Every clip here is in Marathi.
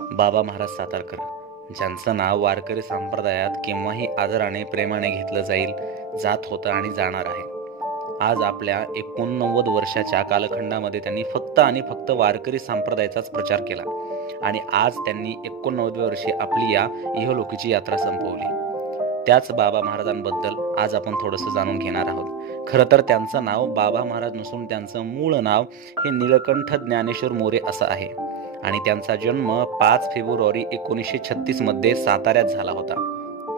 बाबा महाराज सातारकर, ज्यांचं नाव वारकरी संप्रदायात केव्हाही आदराने प्रेमाने घेतलं जाईल, जात होतं आणि जाणार आहे. आज आपल्या 89 वर्षाच्या कालखंडामध्ये त्यांनी फक्त आणि फक्त वारकरी संप्रदायाचाच प्रचार केला आणि आज त्यांनी 89व्या वर्षी आपली या इहलोकीची यात्रा संपवली. त्याच बाबा महाराजांबद्दल आज आपण थोडंसं जाणून घेणार आहोत. खरं तर त्यांचं नाव बाबा महाराज नसून त्यांचं मूळ नाव हे निळकंठ ज्ञानेश्वर मोरे असं आहे आणि त्यांचा जन्म 5 फेब्रुवारी 1936 मध्ये साताऱ्यात झाला होता.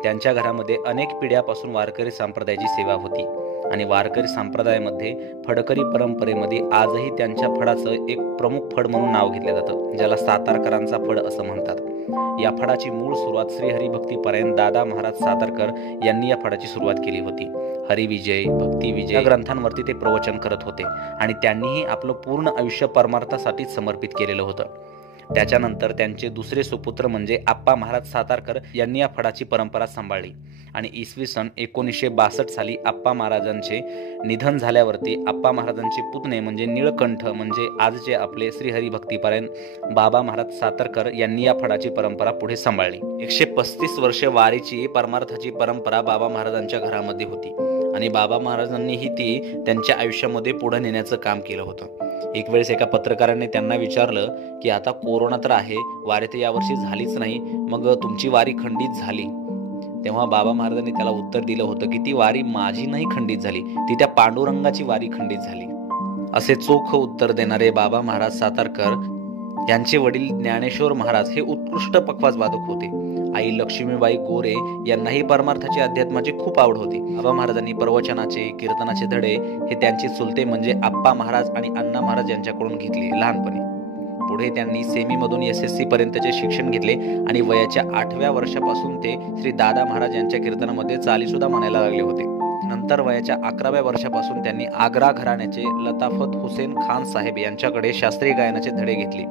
त्यांच्या घरामध्ये अनेक पिढ्यापासून वारकरी संप्रदायाची सेवा होती आणि वारकरी संप्रदायामध्ये फडकरी परंपरेमध्ये आजही त्यांच्या फडाचं एक प्रमुख फड म्हणून नाव घेतलं जातं, ज्याला सातारकरांचा फड असं म्हणतात. या फडाची मूळ सुरुवात श्री हरिभक्तीपरायण दादा महाराज सातारकर यांनी या फडाची सुरुवात केली होती. हरिविजय, भक्तिविजय या ग्रंथांवरती ते प्रवचन करत होते आणि त्यांनीही आपलं पूर्ण आयुष्य परमार्थासाठी समर्पित केलेलं होतं. त्याच्यानंतर त्यांचे दुसरे सुपुत्र म्हणजे आप्पा महाराज सातारकर यांनी या फडाची परंपरा सांभाळली आणि इसवी सन 1962 साली आप्पा महाराजांचे निधन झाल्यावरती आप्पा महाराजांचे पुतणे म्हणजे निळकंठ म्हणजे आजचे आपले श्री हरिभक्तीपरायण बाबा महाराज सातारकर यांनी या फडाची परंपरा पुढे सांभाळली. 135 वर्षे वारीची परमार्थाची परंपरा बाबा महाराजांच्या घरामध्ये होती आणि बाबा महाराजांनीही ती त्यांच्या आयुष्यामध्ये पुढे नेण्याचं काम केलं होतं. एक वेळेस एका पत्रकाराने त्यांना विचारलं की आता कोरोना तर आहे, वारी तर यावर्षी झालीच नाही, मग तुमची वारी खंडित झाली. तेव्हा बाबा महाराजांनी त्याला उत्तर दिलं होतं की ती वारी माझी नाही खंडित झाली, ती त्या पांडुरंगाची वारी खंडित झाली. असे चोख उत्तर देणारे बाबा महाराज सातारकर यांचे वडील ज्ञानेश्वर महाराज हे उत्कृष्ट पखवाज वादक होते. आई लक्ष्मीबाई गोरे यांनाही परमार्थाची अध्यात्माची खूप आवड होती. बाबा महाराजांनी प्रवचनाचे कीर्तनाचे धडे हे त्यांचे चुलते म्हणजे आप्पा महाराज आणि अण्णा महाराज यांच्याकडून घेतले लहानपणी. पुढे त्यांनी सेमीमधून SSC पर्यंतचे शिक्षण घेतले आणि वयाच्या 8व्या वर्षापासून ते श्री दादा महाराज यांच्या कीर्तनामध्ये चाली सुद्धा म्हणायला लागले होते. नंतर वयाच्या 11व्या वर्षापासून त्यांनी आग्रा घराण्याचे लताफत हुसेन खान साहेब यांच्याकडे शास्त्रीय गायनाचे धडे घेतले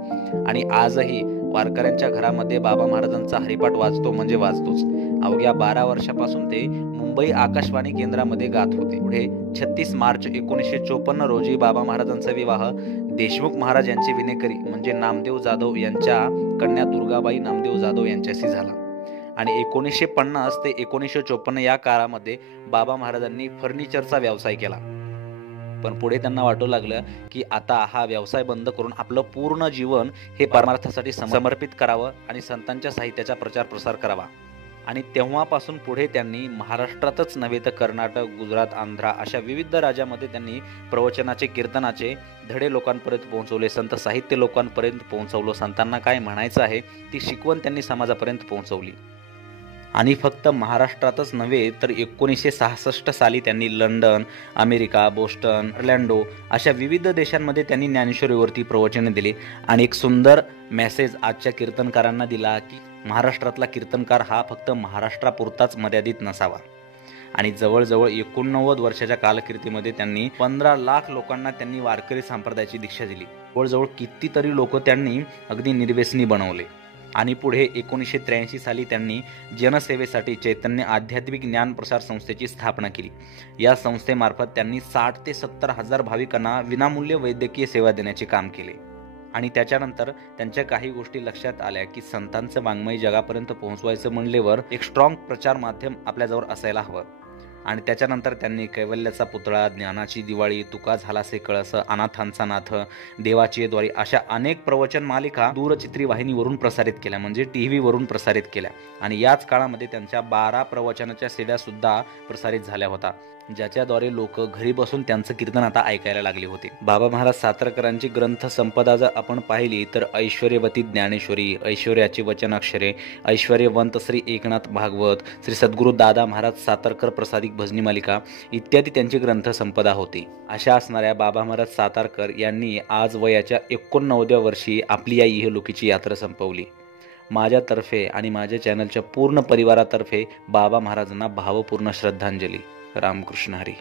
आणि आजही वारकऱ्यांच्या घरामध्ये बाबा महाराजांचा हरिपाठ वाजतो म्हणजे वाजतोच. अवघ्या 12 वर्षापासून ते मुंबई आकाशवाणी केंद्रामध्ये गात होते. पुढे 36 मार्च 1954 रोजी बाबा महाराजांचा विवाह देशमुख महाराज यांचे विनेकरी म्हणजे नामदेव जाधव यांच्या कन्या दुर्गाबाई नामदेव जाधव यांच्याशी झाला आणि 1950 ते 1954 या काळामध्ये बाबा महाराजांनी फर्निचरचा व्यवसाय केला. पण पुढे त्यांना वाटू लागलं की आता हा व्यवसाय बंद करून आपलं पूर्ण जीवन हे परमार्थासाठी समर्पित करावं आणि संतांच्या साहित्याचा प्रचार प्रसार करावा. आणि तेव्हापासून पुढे त्यांनी महाराष्ट्रातच नव्हे तर कर्नाटक, गुजरात, आंध्रा अशा विविध राज्यामध्ये त्यांनी प्रवचनाचे कीर्तनाचे धडे लोकांपर्यंत पोहोचवले, संत साहित्य लोकांपर्यंत पोहोचवलं. संतांना काय म्हणायचं आहे ती शिकवण त्यांनी समाजापर्यंत पोहोचवली. आणि फक्त महाराष्ट्रातच नव्हे तर 1966 साली त्यांनी लंडन, अमेरिका, बोस्टन, ऑर्लँडो अशा विविध देशांमध्ये त्यांनी ज्ञानेश्वरीवरती प्रवचने दिली आणि एक सुंदर मेसेज आजच्या कीर्तनकारांना दिला की महाराष्ट्रातला कीर्तनकार हा फक्त महाराष्ट्रापुरताच मर्यादित नसावा. आणि जवळजवळ 89 वर्षाच्या कालकीर्तीमध्ये त्यांनी 15 लाख लोकांना त्यांनी वारकरी संप्रदायाची दीक्षा दिली. जवळजवळ कितीतरी लोक त्यांनी अगदी निर्व्यसनी बनवले. आणि पुढे 1983 साली त्यांनी जनसेवेसाठी चैतन्य आध्यात्मिक ज्ञान प्रसार संस्थेची स्थापना केली. या संस्थेमार्फत त्यांनी 60 ते 70 हजार भाविकांना विनामूल्य वैद्यकीय सेवा देण्याचे काम केले. आणि त्याच्यानंतर त्यांच्या काही गोष्टी लक्षात आल्या की संतांचं वाङ्मय जगापर्यंत पोहोचवायचं म्हणल्यावर एक स्ट्रॉंग प्रचार माध्यम आपल्याजवळ असायला हवं. आणि त्याच्यानंतर त्यांनी कैवल्याचा पुतळा, ज्ञानाची दिवाळी, तुका झालासे कळस, अनाथांचा नाथ, देवाची द्वारी अशा अनेक प्रवचन मालिका दूरचित्री वाहिनीवरून प्रसारित केल्या म्हणजे TV वरून प्रसारित केल्या. आणि याच काळामध्ये त्यांच्या 12 प्रवचनाच्या सीड्या सुद्धा प्रसारित झाल्या होत्या, ज्याच्याद्वारे लोक घरी बसून त्यांचं कीर्तन आता ऐकायला लागले होते. बाबा महाराज सातारकरांची ग्रंथ संपदा जर आपण पाहिली तर ऐश्वर्यवती ज्ञानेश्वरी, ऐश्वर्याची वचनाक्षरे, ऐश्वर्यवंत श्री एकनाथ भागवत, श्री सद्गुरू दादा महाराज सातारकर प्रसादिक भजनी मालिका इत्यादी त्यांची ग्रंथ संपदा होती. अशा असणाऱ्या बाबा महाराज सातारकर यांनी आज वयाच्या 89व्या वर्षी आपली या इहलोकीची यात्रा संपवली. माझ्यातर्फे आणि माझ्या चॅनलच्या पूर्ण परिवारातर्फे बाबा महाराजांना भावपूर्ण श्रद्धांजली. रामकृष्ण हरी.